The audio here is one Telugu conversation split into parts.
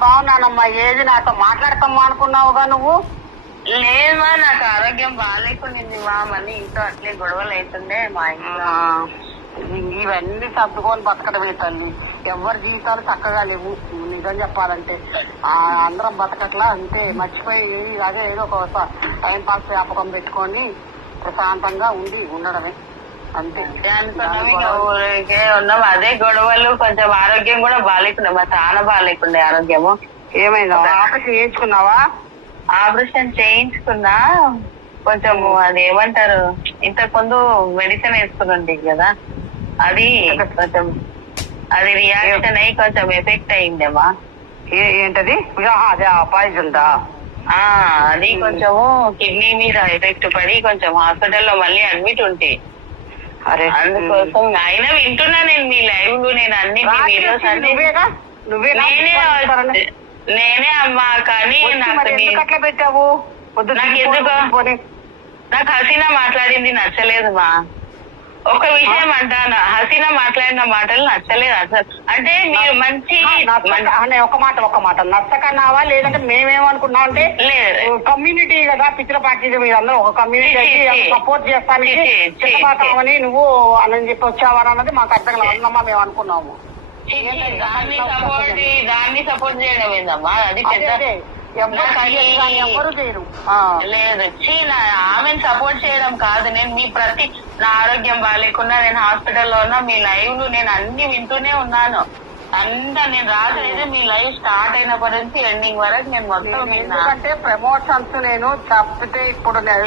బాగున్నానమ్మా ఏది నాతో మాట్లాడతామా అనుకున్నావుగా నువ్వు? లేదమ్మా నాకు ఆరోగ్యం బాగాలేకుండా మా మళ్ళీ ఇంట్లో అట్లే గొడవలు అవుతుండే మా ఇంట్లో ఇవన్నీ సర్దుకొని బతకడమే తల్లి. ఎవరి జీవితాలు చక్కగా లేవు. నిజం చెప్పాలంటే. ఆ, అందరం బతకట్లా అంతే. మర్చిపోయి అదే ఏదో ఒక టైం పాస్ వ్యాపకం పెట్టుకొని ప్రశాంతంగా ఉండి ఉండడమే. అంతే. ఊరికే ఉన్నాం. అదే గొడవలు కొంచెం ఆరోగ్యం కూడా బాగాలేకుండా మా చాలా బాగాలేకుండే ఆరోగ్యము. ఏమైందా? ఆపరేషన్ చేయించుకున్నావా? ఆపరేషన్ చేయించుకున్నా. కొంచెం అది ఏమంటారు? ఇంతకు ముందు మెడిసిన్ వేసుకున్నాండి కదా. అది కొంచెం అది రియాక్షన్ అయ్యి కొంచెం ఎఫెక్ట్ అయిందేమా ఏంటది? అదే పాయిజన్ దా ఆ అది కొంచెము కిడ్నీ మీద ఎఫెక్ట్ పడి కొంచెం హాస్పిటల్లో మళ్ళీ అడ్మిట్ ఉంటే. అరే అందుకోసం అయినా వింటున్నా నేను మీ లైవ్ నేను అన్ని మీ వీడియోస్ అన్ని నేనే? నేనే అమ్మా కానీ నాకు పెట్టావు? నాకు ఎందుకు? నాకు హసీనా మాట్లాడింది నచ్చలేదు మా. ఒక విషయం అంటాను? హసీనా మాట్లాడిన మాటలు నచ్చలేదు అసలు అంటే మీరు మంచి అనే ఒక మాట ఒక మాట. నచ్చకన్నావా లేదంటే మేమేమనుకున్నాం అంటే లేదు. కమ్యూనిటీ కదా పిచ్చిన పార్టీ మీరందరూ ఒక కమ్యూనిటీ. సపోర్ట్ చేస్తానికి ఛీ, చిత్తమాతామని నువ్వు అని చెప్పి వచ్చావా అన్నది మాకు అర్థం కాదమ్మా మేము అనుకున్నాము దాన్ని సపోర్ట్ దాన్ని సపోర్ట్ చేయడం ఏందమ్మా? అది ఎవరు చేయరు. లేదు. ఆమెను సపోర్ట్ చేయడం కాదు. నేను మీ ప్రతి నా ఆరోగ్యం బాగాలేకుండా నేను హాస్పిటల్లో ఉన్నా మీ లైవ్ నేను అన్ని వింటూనే ఉన్నాను. అంతా నేను రాత్రి మీ లైవ్ స్టార్ట్ అయినప్పటి నుంచి ఎండింగ్ వరకు నేను మొత్తం ఎందుకంటే ప్రమోషన్స్ నేను తప్పితే ఇప్పుడు నేను.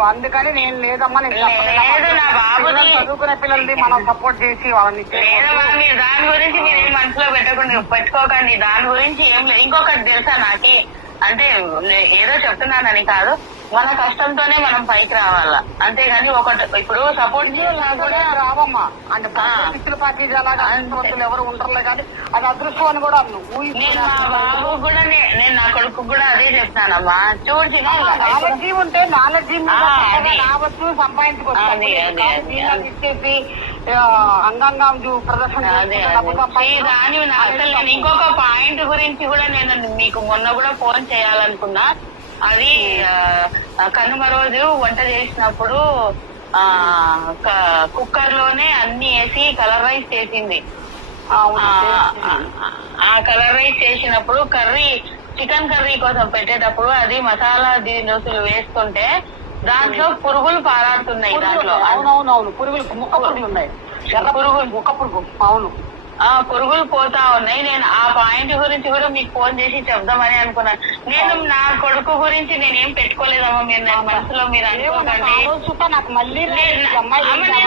అందుకని నేను లేదమ్మా నేను. లేదు, నా బాబుని- చదువుకునే పిల్లల్ని మనం సపోర్ట్ చేసి వాళ్ళని మీరు దాని గురించి ఏం మనసులో పెట్టకుండా పెట్టుకోకండి. దాని గురించి ఏం లేదు. ఇంకొకటి తెలుసా నాకి? అంటే ఏదో చెప్తున్నానని కాదు. మన కష్టంతోనే మనం పైకి రావాలా. అంతేగాని ఒకటి ఇప్పుడు సపోర్ట్ కూడా రావమ్మా. అంటే పార్టీ ఎవరు కానీ అది అదృష్టం అని కూడా నేను మా బాబు కూడా నే- నేను నా కొడుకు కూడా అదే చెప్తానమ్మా చూడు నాలెడ్జీ ఉంటే నాలెడ్జీ. రావచ్చు సంపాదించుకోవచ్చు. ఇచ్చేసి అంగంగా ప్రదర్శన అసలు నేను ఇంకొక పాయింట్ గురించి కూడా నేను మీకు మొన్న కూడా ఫోన్ చేయాలనుకున్నా. అది కనుమ రోజు వంట చేసినప్పుడు ఆ కుక్కర్లోనే అన్ని వేసి కలర్ రైస్ చేసింది. ఆ కలర్ రైస్ చేసినప్పుడు కర్రీ చికెన్ కర్రీ కోసం పెట్టేటప్పుడు అది మసాలా దినుసులు వేస్తుంటే దాంట్లో పురుగులు పారాడుతున్నాయి పురుగులు దాంట్లో. అవునవునవును. పురుగులు ముక్క పురుగులు ఉన్నాయి. ఎర్ర పురుగు ముక్క పురుగు. అవును. ఆ పురుగులు పోతా ఉన్నాయి. నేను ఆ పాయింట్ గురించి కూడా మీకు ఫోన్ చేసి చెప్దామని అనుకున్నాను నేను నా కొడుకు గురించి నేనేం పెట్టుకోలేదమ్మా మీరు నా మనసులో మీరు అనుకోకండి. నాకు మళ్ళీ నేను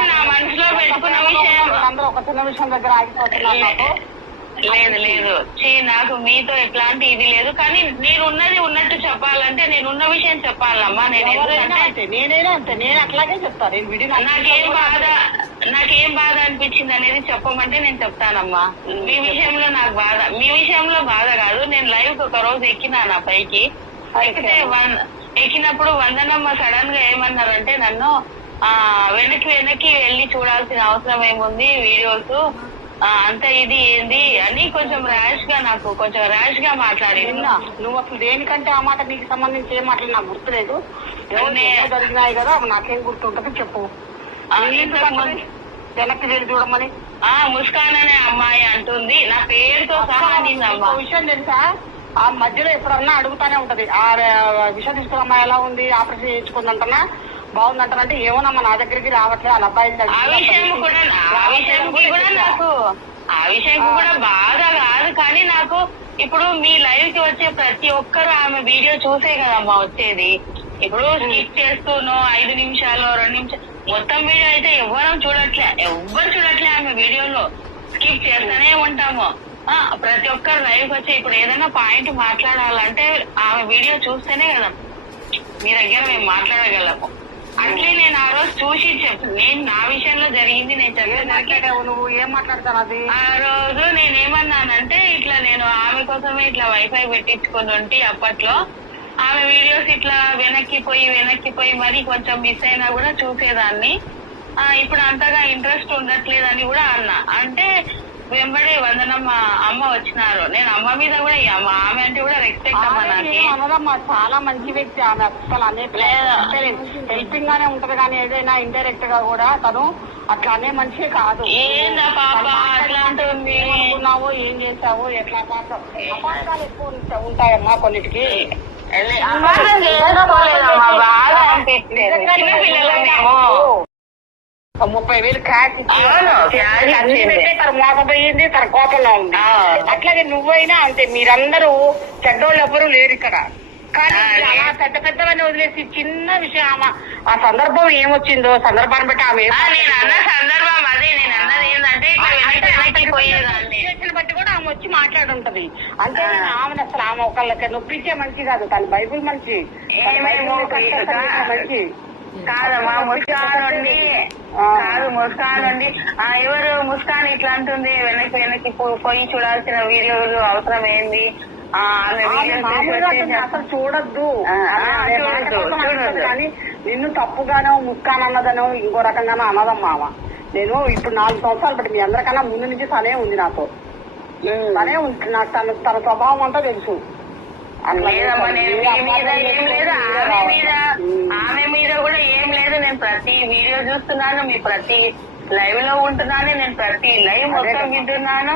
నా మనసులో పెట్టుకున్న విషయం- అందరూ ఒక చిన్న విషయం దగ్గర ఆగిపోతున్నారు నాకు. లేదు లేదు. చీ నాకు మీతో ఎట్లాంటి ఇది లేదు. కానీ నేను ఉన్నది ఉన్నట్టు చెప్పాలంటే నేను ఉన్న విషయం చెప్పాలమ్మా. నేను ఎవరైనా అంతే నేనైనా అంతే. నేను అట్లాగే చెప్తాను నేను విడి నాకేం బాధ నాకేం బాధ అనిపించింది అనేది చెప్పమంటే నేను చెప్తానమ్మా. మీ విషయంలో నాకు బాధ మీ విషయంలో బాధ కాదు. నేను లైవ్ ఒక రోజు ఎక్కినా నా పైకి. ఎక్కితే వన్ ఎక్కినప్పుడు వందనమ్మ సడన్గా ఏమన్నారంటే నన్ను ఆ వెనక్కి వెనక్కి వెళ్ళి చూడాల్సిన అవసరం ఏముంది? వీడియోస్ అంత ఇది ఏంది అని కొంచెం ర్యాష్గా నాకు కొంచెం ర్యాష్గా మాట్లాడింది. విన్నా నువ్వు అసలు దేనికంటే ఆ మాట నీకు సంబంధించి ఏ మాటలు నాకు గుర్తులేదు. జరిగినాయి కదా నాకేం గుర్తుంటది చెప్పు. వెనక్కి వెళ్ళి చూడమని ఆ ముస్కాన్ అనే అమ్మాయి అంటుంది. నా పేరుతో సహా విషయం తెలుసా? ఆ మధ్యలో ఎప్పుడన్నా అడుగుతానే ఉంటది. ఆ ఆ, విషయం తీసుకున్న అమ్మాయి ఎలా ఉంది ఆపరేషన్ చేయించుకుందంటనా? బాగుందంటారంటే ఏమోనమ్మా నా దగ్గరికి రావట్లేదు వాళ్ళ అబ్బాయి ఆ విషయం కూడా ఆ విషయం కూడా నాకు ఆ విషయం కూడా బాగా కాదు కానీ నాకు ఇప్పుడు మీ లైవ్కి వచ్చే ప్రతి ఒక్కరు ఆమె వీడియో చూసే కదమ్మా వచ్చేది. ఇప్పుడు స్కిప్ చేస్తూనో ఐదు నిమిషాలు రెండు నిమిషాలు మొత్తం వీడియో అయితే ఎవ్వరం చూడట్లే ఎవ్వరు చూడట్లే ఆమె వీడియోలో స్కిప్ చేస్తూనే ఉంటాము. ఆ, ప్రతి ఒక్కరు లైవ్ వచ్చి ఇప్పుడు ఏదైనా పాయింట్ మాట్లాడాలంటే ఆమె వీడియో చూస్తేనే కదా మీ దగ్గర మేము మాట్లాడగలము. అట్లే నేను ఆ రోజు చూసి చెప్పు నేను నా విషయంలో జరిగింది నేను ఏం చెప్పేదానికి మాట్లాడావు నువ్వు ఏం మాట్లాడతాను అది? ఆ రోజు నేనేమన్నానంటే ఇట్లా నేను ఆమె కోసమే ఇట్లా వైఫై పెట్టించుకొని ఉంటే అప్పట్లో ఆమె వీడియోస్ ఇట్లా వెనక్కి పోయి వెనక్కి పోయి మరి కొంచెం మిస్ అయినా కూడా చూసేదాన్ని. ఆ, ఇప్పుడు అంతగా ఇంట్రెస్ట్ ఉండట్లేదని కూడా అన్నా. అంటే వెంబడి వందనమ్మ అమ్మ వచ్చినారు. నేను అమ్మ మీద కూడా అమ్మ ఆమె అంటే కూడా రెస్పెక్ట్ అమ్మ నాకు. చాలా మంచి వ్యక్తి ఆమె అసలు అనే హెల్పింగ్ గానే ఉంటది కానీ ఏదైనా ఇండైరెక్ట్గా కూడా తను అట్లా అనే మనిషి కాదు. అనుకున్నావో ఏం చేసావో ఎట్లా అపార్థాలు ఎక్కువ ఉంటా- ఉంటాయమ్మా కొన్నిటికి అమ్మాయిని చేసుకోలేదమ్మా బాగా అనిపించింది చిన్న పిల్లలు మేము ఒక ముప్పై వేలు క్యాష్ ఇచ్చి తన మోసపోయింది తన కోపంలో ఉంది. అట్లాగే నువ్వైనా అంతే మీరందరూ చెడ్డోళ్ళు ఎవ్వరూ లేరు ఇక్కడ. కానీ అలా పెద్ద పెద్దవన్నీ వదిలేసి చిన్న విషయం ఆమె ఆ సందర్భం ఏమొచ్చిందో సందర్భాన్ని బట్టి ఆమె సందర్భం అదే నేను అన్నది ఏంటంటే సిచ్యువేషన్ బట్టి కూడా ఆమె వచ్చి మాట్లాడుంటది. అంటే ఆమెను అసలు ఆమె ఒకళ్ళకి నొప్పించే మనిషి కాదు తన బైబుల్ మనిషి. తన కాదమ్మా ముస్కాన్ ఆ. కాదు ముస్కాన్ ఆ, ఎవరు ముస్కాన్ ఇట్లా అంటుంది వెనక్కి వెనక్కి పోయి చూడాల్సిన వీడియోలు అవసరం ఏంది? అసలు చూడొద్దు. కానీ నిన్ను తప్పుగానో ముక్కానన్నదనో ఇంకో రకంగానో అనదమ్మా ఆమె నేను ఇప్పుడు నాలుగు సంవత్సరాలు బట్టి మీ అందరికన్నా ముందు నుంచి తనే ఉంది నాతో. తనే ఉంది. నాకు తన తన స్వభావం అంతా తెలుసు. అట్లా నేను ప్రతి వీడియో చూస్తున్నాను మీ ప్రతి లైవ్లో ఉంటున్నాను నేను ప్రతి లైవ్ మొత్తం. వింటున్నాను.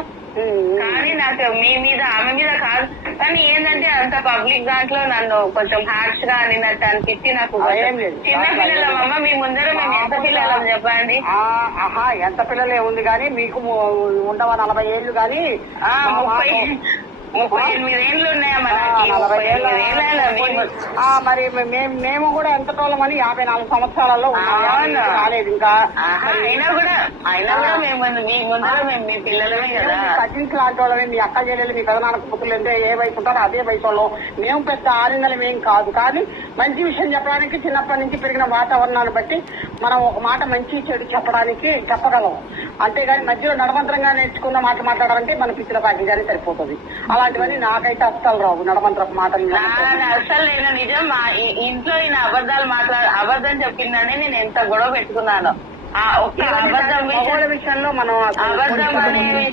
కానీ నాకు మీ మీద ఆమె మీద కాదు కానీ ఏంటంటే అంత పబ్లిక్ దాంట్లో నన్ను కొంచెం హ్యాక్స్గా అనినట్టు అనిపించి నాకు. చిన్న పిల్లలం అమ్మ మీ ముందర మేము ఎంత పిల్లలం చెప్పండి ఆహా ఎంత పిల్లలే ఉంది కానీ మీకు ఉండవా నలభై ఏళ్ళు కానీ ముప్పై ముప్పై ఎనిమిది ఏళ్ళు ముప్పై ఎనిమిది ఏళ్ళైనా మేము ఆ, మరి మేము మేము కూడా ఎంత టోళ్ళమని యాభై నాలుగు సంవత్సరాల్లో ఉన్నాం. యాభై అవును. ఏళ్ళు కాలేదు ఇంకా. ఆహా, అయినా కూడా అయినా కూడా మేము మీ ముందర మేము మీ పిల్లలమే కదా. కజిన్స్ లాంటి వాళ్ళమే మీ అక్క చెల్లెలు మీ పెదనాన్న పుత్రులు అంటే ఏ వయసు ఉంటారో అదే వయసు వాళ్ళం. మేము పెద్ద ఆనందం ఏం కాదు. కానీ మంచి విషయం చెప్పడానికి చిన్నప్పటి నుంచి పెరిగిన వాతావరణాన్ని బట్టి మనం ఒక మాట మంచి చెడు చెప్పడానికి చెప్పగలం. అంతేగాని మధ్యలో నడమంత్రంగా నేర్చుకున్న మాట మాట్లాడాలంటే మన పిచ్చిన ప్యాకేజ్ సరిపోతుంది. అలాంటివన్నీ నాకైతే అస్సలు రావు నడమంత్రపు మాటలు అసలు నేను నిజం ఇంట్లో ఈయన అబద్ధాలు మాట్లాడ అబద్ధం చెప్పిందని నేను ఎంత గొడవ పెట్టుకున్నాను. విషయంలో మనం అబద్ధం అనే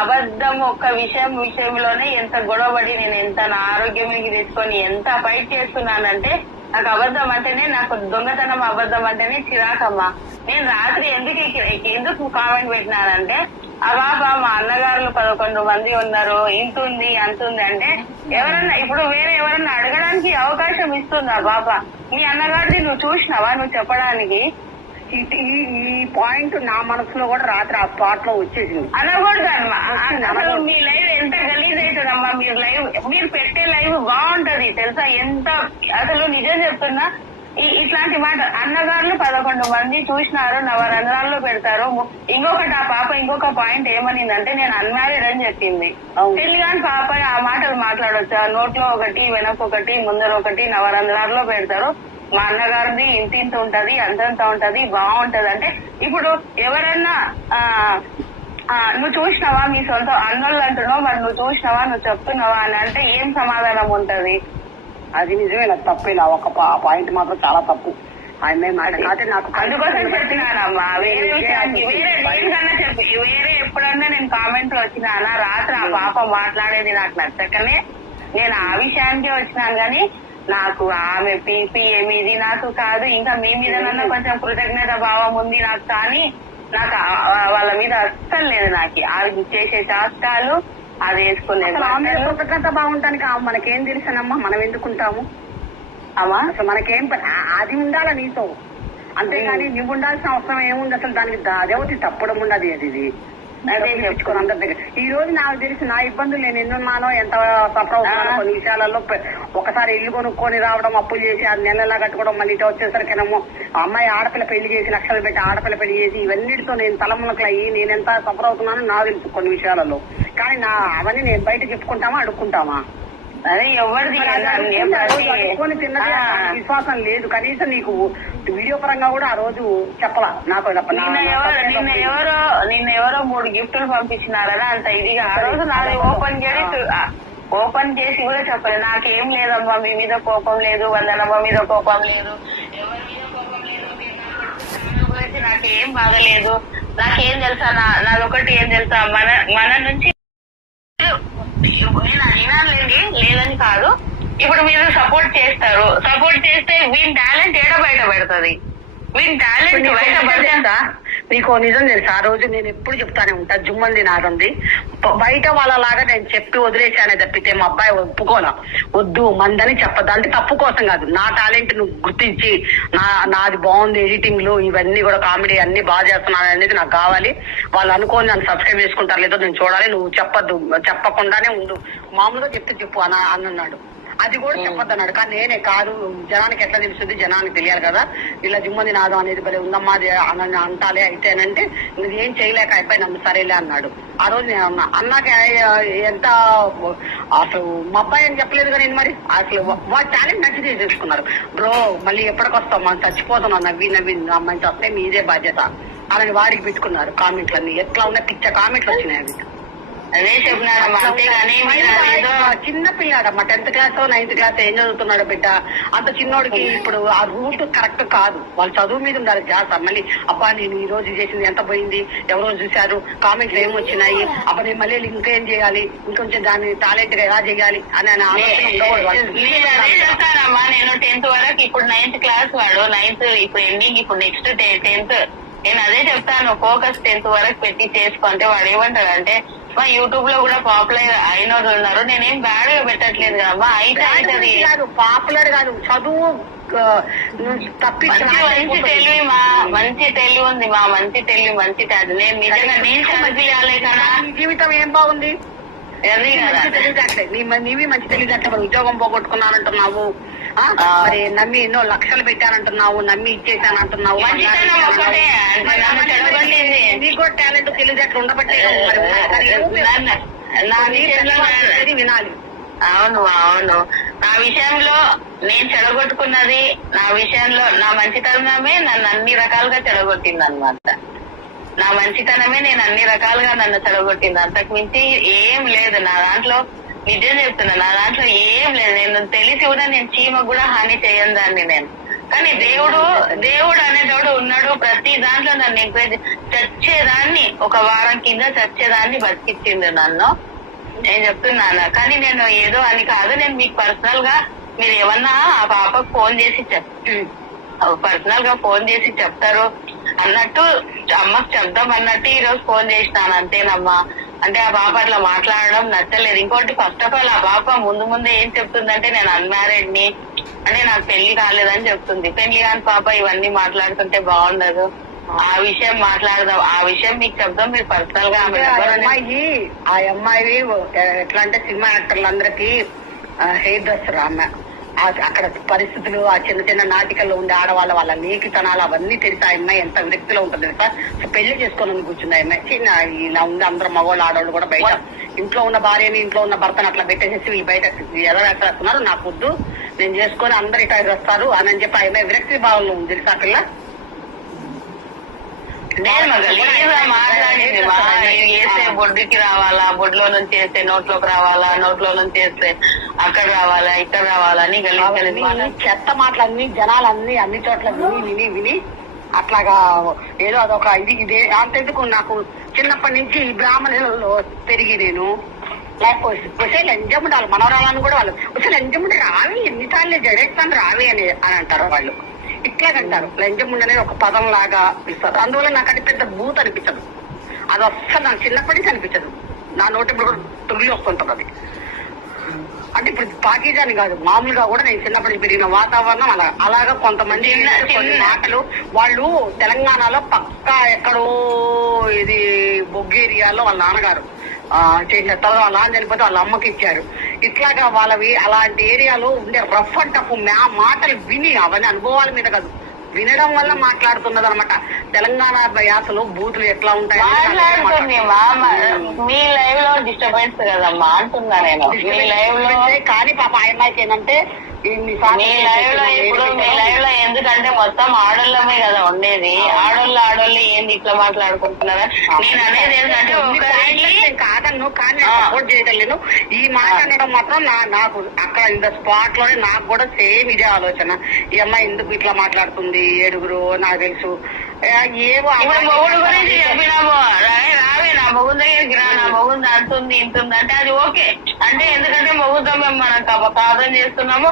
అబద్ధం ఒక్క విషయం విషయంలోనే ఎంత గొడవ పడి నేను ఎంత నా ఆరోగ్యం తెచ్చుకొని ఎంత ఫైట్ చేస్తున్నానంటే నాకు అబద్ధం అంటేనే నాకు దొంగతనం అబద్ధం అంటేనే చిరాకమ్మా. నేను రాత్రి ఎందుకు ఎందుకు కామెంట్ పెట్టినానంటే ఆ మా అన్నగారులు పదకొండు మంది ఉన్నారు ఇంత ఉంది అంత ఉంది అంటే ఎవరన్నా ఇప్పుడు వేరే ఎవరన్నా అడగడానికి అవకాశం ఇస్తుందా బాబా? మీ అన్నగారిని నువ్వు చూసినావా? నువ్వు చెప్పడానికి? ఈ- ఈ పాయింట్ నా మనసులో కూడా రాత్రి ఆ స్పాట్లో వచ్చేసింది. అనకూడదు అమ్మా. అసలు మీ లైవ్ ఎంత గలీజ్ అవుతుందమ్మా? మీరు లైవ్ మీరు పెట్టే లైవ్ బాగుంటది. తెలుసా? ఎంత అసలు నిజం చెప్తున్నా? ఇట్లాంటి మాట అన్నగారులు పదకొండు మంది చూసినారు నవరంధ్రాల్లో పెడతారు. ఇంకొకటి ఆ పాప ఇంకొక పాయింట్ ఏమనిందంటే నేను అన్మ్యారీడ్ అని చెప్పింది. పెళ్ళి కాని పాప ఆ మాటలు మాట్లాడొచ్చా? నోట్లో ఒకటి వెనక ఒకటి ముందర ఒకటి నవరంధ్రాల్లో పెడతారు. మా అన్నగారిది ఇంతింత ఉంటది అంతంత ఉంటది బాగుంటది. అంటే ఇప్పుడు ఎవరన్నా ఆ ఆ, నువ్వు చూసినావా మీ సొంత అన్నోళ్ళు అంటున్నావు మరి నువ్వు చూసినావా నువ్వు చెప్తున్నావా అని అంటే ఏం సమాధానం ఉంటది? అది నిజమే నాకు తప్పే నా ఒక పాయింట్ మాత్రం చాలా తప్పు. కాదు నాకు అందుకోసం చెప్పినానమ్మా వేరే విషయానికి వేరే దేనికన్నా చెప్పి. వేరే ఎప్పుడన్నా నేను కామెంట్ వచ్చినానా రాత్రి ఆ పాప మాట్లాడేది నాకు నచ్చకనే నేను ఆ విషయానికే వచ్చినాను కానీ నాకు ఆమె పీపీ ఏమి ఇది నాకు కాదు. ఇంకా మీ మీద నన్ను కొంచెం కృతజ్ఞత భావం ఉంది నాకు కానీ నాకు వాళ్ళ మీద అస్సలు లేదు నాకు. ఆవిడ చేసే చాష్టాలు అది వేసుకునే ఆమె. కృతజ్ఞత బాగుంటానికి ఆమె మనకేం తెలుసనమ్మా? మనం ఎందుకుంటాము? అమ్మా? అసలు మనకేం పని ఆ- అది ఉండాల నీతో? అంతేగాని నువ్వు ఉండాల్సిన అవసరం ఏముంది? అసలు దానికి దా- అదేవతి తప్పడం ఉండదు అది ఇది. ఈ రోజు నాకు తెలిసి నా ఇబ్బందులు నేను ఎన్నున్నానో ఎంత సఫర్ అవుతున్నానో ఆ. కొన్ని విషయాలలో ఒకసారి ఇల్లు కొనుక్కొని రావడం అప్పులు చేసి అది నెలలా కట్టుకోవడం మళ్ళీ ఇటు వచ్చేసరికేనేమో ఆ అమ్మాయి ఆడపిల్ల పెళ్ళి చేసి లక్షలు పెట్టి ఆడపిల్ల పెళ్ళి చేసి ఇవన్నిటితో నేను తలమునకలు అయ్యి నేను ఎంత సఫర్ అవుతున్నానో నాకు తెలుసు కొన్ని విషయాలలో. కానీ నా అవన్నీ నేను బయట చెప్పుకుంటామా అడుక్కుంటామా? అదే ఎవరిది అనుకొని తిన్నది విశ్వాసం లేదు. కనీసం నీకు వీడియో పరంగా కూడా ఆ రోజు చెప్పలా. నాకు నిన్న ఎవరో నిన్న. ఎవరో మూడు గిఫ్టులు పంపించినారని అంత ఇదిగా ఆ రోజు నాది ఓపెన్ చేసి ఓపెన్ చేసి కూడా చెప్పలేదు. నాకేం లేదమ్మా మీ మీద కోపం లేదు వందనమ్మ మీద కోపం లేదు. ఎవరి మీద కోపం లేదు మీరు నా కొడుకు గురించి నాకేం బాగలేదు. నాకేం తెలుసా? నాదొకటి ఏం తెలుసా? మన మన నుంచి నేను అడిగినానులేండి లేదని కాదు. ఇప్పుడు మీరు సపోర్ట్ చేస్తారు. సపోర్ట్ చేస్తే వీని టాలెంట్ ఏడ బయట పెడుతుంది? వీని టాలెంట్ బయట పడితే నీకు నిజం తెలుసు? ఆ రోజు నేను ఎప్పుడు చెప్తానే ఉంటా జుమ్మంది నాదంది. బయట వాళ్ళలాగా నేను చెప్పి వదిలేశానే తప్పితే మా అబ్బాయి ఒప్పుకోనా? వద్దు మందని చెప్పదు అంటే తప్పు కోసం కాదు. నా టాలెంట్ నువ్వు గుర్తించి నా నాది బాగుంది ఎడిటింగ్లు ఇవన్నీ కూడా కామెడీ అన్ని బాగా చేస్తున్నాను అనేది నాకు కావాలి. వాళ్ళు అనుకోని నన్ను సబ్స్క్రైబ్ చేసుకుంటారు లేదో నేను చూడాలి. నువ్వు చెప్పద్దు చెప్పకుండానే ఉండు. మామూలుగా చెప్తే చెప్పు అన్న అన్నాడు అది కూడా చెప్పొద్దు అన్నాడు కానీ నేనే కాదు. జనానికి ఎట్లా తెలుస్తుంది? జనానికి తెలియాలి కదా. ఇలా జిమ్మది నాదం అనేది భలే ఉందమ్మా అది అని అంటాలే అయితేనంటే నువ్వు ఏం చేయలేక అయిపోయి నన్ను సరేలే అన్నాడు. ఆ రోజు నేను అన్నా. అన్నాక ఎంత అసలు మా అబ్బాయి అని చెప్పలేదు కానీ నేను మరి? అసలు వాళ్ళ టాలెంట్ నచ్చితే చేసుకున్నారు. బ్రో మళ్ళీ ఎప్పటికొస్తాం మనం చచ్చిపోతున్నాం నవ్వి నవ్వి అమ్మాయి వస్తే మీదే బాధ్యత. అలాని వాడికి పెట్టుకున్నారు కామెంట్లన్నీ. ఎట్లా ఉన్న పిచ్చ కామెంట్లు వచ్చినాయి అవి. అదే అంతేగాని మీరు అదేదో చిన్న పిల్లాడమ్మా. టెన్త్ క్లాస్ నైన్త్ క్లాస్ ఏం చదువుతున్నాడు బిడ్డ? అంత చిన్నోడికి ఇప్పుడు ఆ రూట్ కరెక్ట్ కాదు. వాళ్ళ చదువు మీద ఉండాలి. జాగ్రత్త. మళ్ళీ అబ్బా నేను ఈ రోజు చేసింది ఎంత పోయింది? ఎవరో చూశారు. కామెంట్లు ఏమి వచ్చినాయి? అబ్బా నేను మళ్ళీ ఇంకేం చేయాలి? ఇంకొంచెం దాన్ని టాలెంట్గా ఎలా చేయాలి? అని అని ఆలోచన ఉండకూడదు నేను టెన్త్ వరకు ఇప్పుడు నైన్త్ క్లాస్ వాడు. నైన్త్ ఇప్పుడు ఎండింగ్. ఇప్పుడు నెక్స్ట్ టెన్త్. నేను అదే చెప్తాను. ఫోకస్ టెన్త్ వరకు పెట్టి చేసుకుంటే వాడు ఏమంటాడు అంటే మా యూట్యూబ్లో కూడా పాపులర్ అయిన వాళ్ళు ఉన్నారు. నేనేం బ్యాడ్గా పెట్టట్లేదు కదమ్మా. అయితే అవుతుంది కాదు పాపులర్ కాదు. చదువు తప్పించి మంచి తెలివి మా మంచి తెలివి ఉంది మా మంచి తెలివి మంచి టాలెంట్ నేను నిజంగా నేను కదా. జీవితం ఏం బాగుంది? అదే నీ కదా. మంచి తెలివితేటలే నీ మ- నీవి మంచి తెలివితేటలే మరి ఉద్యోగం పోగొట్టుకున్నానంటున్నావు. మరి నమ్మి ఎన్నో లక్షలు పెట్టానంటున్నావు నమ్మి ఇచ్చేసానంటున్నావు. నీకు కూడా టాలెంట్ ఉండబట్టే నీ విషయంలో తెలివి వినాలి. అవును అవును. నా విషయంలో నేను చెడగొట్టుకున్నది నా విషయంలో నా మంచితనమే నన్ను అన్ని రకాలుగా చెడగొట్టింది అనమాట నా మంచితనమే నేను అన్ని రకాలుగా నన్ను చెడగొట్టింది. అంతకు మించి ఏం లేదు. నా దాంట్లో నిజం చెప్తున్నా నా దాంట్లో ఏం లేదు. నేను తెలిసి కూడా నేను చీమ కూడా హాని చేయను దాన్ని నేను. కానీ దేవుడు దేవుడు అనేటోడు ఉన్నాడు. ప్రతి దాంట్లో నన్ను ఎంకరేజ్ చచ్చేదాన్ని ఒక వారం కింద చచ్చేదాన్ని బతికిచ్చిండు నన్ను. నేను చెప్తున్నాను. కానీ నేను ఏదో అని కాదు. నేను మీకు పర్సనల్గా మీరు ఏమన్నా ఆ పాపకు ఫోన్ చేసి చెప్ పర్సనల్గా ఫోన్ చేసి చెప్తారు. అన్నట్టు అమ్మకు చెప్దాం అన్నట్టు ఈ రోజు ఫోన్ చేసినాను. అంతేనమ్మా. అంటే ఆ పాప అట్లా మాట్లాడడం నచ్చలేదు. ఇంకోటి ఫస్ట్ ఆఫ్ ఆల్ ఆ పాప ముందు ముందు ఏం చెప్తుందంటే నేను అన్మ్యారీడ్ని అంటే నాకు పెళ్ళి కాలేదని చెప్తుంది. పెళ్ళి కాని పాప ఇవన్నీ మాట్లాడుతుంటే బాగుండదు. ఆ విషయం మాట్లాడదాం. ఆ విషయం మీకు చెప్దాం. మీరు పర్సనల్గా అమ్మాయి ఆ అమ్మాయి ఎట్లా అంటే సినిమా యాక్టర్లందరికీ హెయిర్ డ్రెస్సర్ ఆమె. అక్కడ పరిస్థితులు ఆ చిన్న చిన్న నాటికల్లో ఉండే ఆడవాళ్ళ వాళ్ళ నీకితనాలు అవన్నీ తెలిసి ఆ అమ్మాయి ఎంత విరక్తిలో ఉంటుంది తెలుసా? పెళ్ళి చేసుకొని కూర్చుంది అమ్మాయి. చిన్న ఇలా ఉంది అందరు మగవాళ్ళు ఆడవాళ్ళు కూడా బయట. ఇంట్లో ఉన్న భార్యని ఇంట్లో ఉన్న భర్తను అట్లా పెట్టేసేసి వీళ్ళు బయట ఎవరు వేస్తున్నారు నాకు వద్దు నేను చేసుకొని అందరు ఇట్లా వస్తారు అని చెప్పి ఆ అమ్మాయి విరక్తి భావంలో ఉంది తెలుసా పిల్ల? నేను మాట్లాడింది మా వేసే బొడ్డుకి రావాలా బొడ్లో నుంచి వేస్తే నోట్లోకి రావాలా నోట్లో నుంచి వేస్తే అక్కడ రావాలా ఇక్కడ రావాలా అని గలీజ్ చెత్త మాటలన్నీ జనాలన్నీ అన్ని చోట్ల విని విని విని అట్లాగా ఏదో అదొక ఇది ఇదే అంతెందుకు నాకు చిన్నప్పటి నుంచి ఈ బ్రాహ్మణులలో పెరిగి నేను లేకపోతే లంజముండాలి మనవరాలని కూడా వాళ్ళు అసలు లంజముండి రావి ఎన్నిసార్లు జడేస్తాను రావి అని అని అంటారు వాళ్ళు ఇట్లాగంటారు లంజముండి అనేది ఒక పదం లాగా ఇస్తారు. అందువల్ల నాకు అది పెద్ద బూత్ అనిపించదు. అది అస్సలు నాకు చిన్నప్పటి నుంచి అనిపించదు. నా నోటి ఇప్పుడు కూడా తుల్లి వస్తుంటది అది. అంటే ఇప్పుడు పాకిజాని కాదు మామూలుగా కూడా నేను చిన్నప్పటి పెరిగిన వాతావరణం అలా అలాగా కొంతమంది మాటలు వాళ్ళు తెలంగాణలో పక్కా ఎక్కడో ఇది బొగ్గు ఏరియాలో వాళ్ళ నాన్నగారు. చేసిన తర్వాత వాళ్ళ నాన్న చనిపోతే వాళ్ళ అమ్మకి ఇచ్చారు. ఇట్లాగా వాళ్ళవి అలాంటి ఏరియాలో ఉండే రఫ్ అండ్ టఫ్ మాటలు విని అవన్నీ అనుభవాల మీద కాదు. వినడం వల్ల మాట్లాడుతున్నది అనమాట తెలంగాణ యాసలో బూతులు ఎట్లా ఉంటాయి మా లైవ్లో డిస్టర్బెన్స్ కదమ్మా అంటున్నా నేను. మీ లైవ్లో కానీ పాప అమ్మాయికి ఏంటంటే ఇన్నిసార్లు మీ లైవ్లో ఇప్పుడు మీ లైవ్లో ఎందుకంటే మొత్తం ఆడోళ్ళమే కదా ఉండేది. ఆడోళ్ళు ఆడోళ్ళు ఏంది ఇట్లా మాట్లాడుకుంటున్నారా? నేను అనేది ఏంటంటే కాదన్ను కానీ. సపోర్ట్ చేయడం లేదు. ఈ మాట అనడం మాత్రం నా నాకు అక్కడ ఇంత స్పాట్లోనే నాకు కూడా సేమ్ ఇదే ఆలోచన. ఈ అమ్మాయి ఎందుకు ఇట్లా మాట్లాడుతుంది? ఏడుగురు నాకు తెలుసు. ఇప్పుడు మొగుడు గురించి చెప్పినాము రాయ్ రావే నా మొగుడు దగ్గరికి రా నా మొగుడు అంటుంది ఇంతుంది అంటే అది ఓకే. అంటే ఎందుకంటే మొగుడుతో మేము మనం కా- కాపురం చేస్తున్నాము.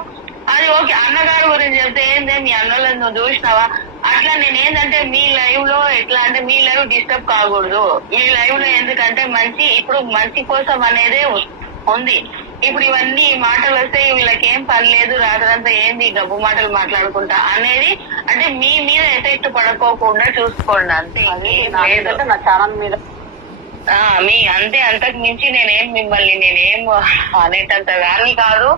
అది ఓకే. అన్నగారి చెప్తే ఏంది? మీ అన్నోళ్ళని నువ్వు చూసినావా? అట్లా నేను ఏంటంటే మీ లైవ్లో ఎట్లా అంటే మీ లైవ్ డిస్టర్బ్ కాకూడదు. మీ లైవ్లో ఎందుకంటే మంచి ఇప్పుడు మంచి కోసం అనేదే ఉంది. ఇప్పుడు ఇవన్నీ మాటలు వస్తే వీళ్ళకి ఏం పని లేదు రాత్రంతా ఏంది గబ్బు మాటలు మాట్లాడుకుంటా అనేది అంటే మీ మీద ఎఫెక్ట్ పడుకోకుండా చూసుకోండి అంతే. నా మీద ఛానల్ మీ అంతే అంతకు మించి నేనేం మిమ్మల్ని నేనేం అనేటంత కానీ కాదు.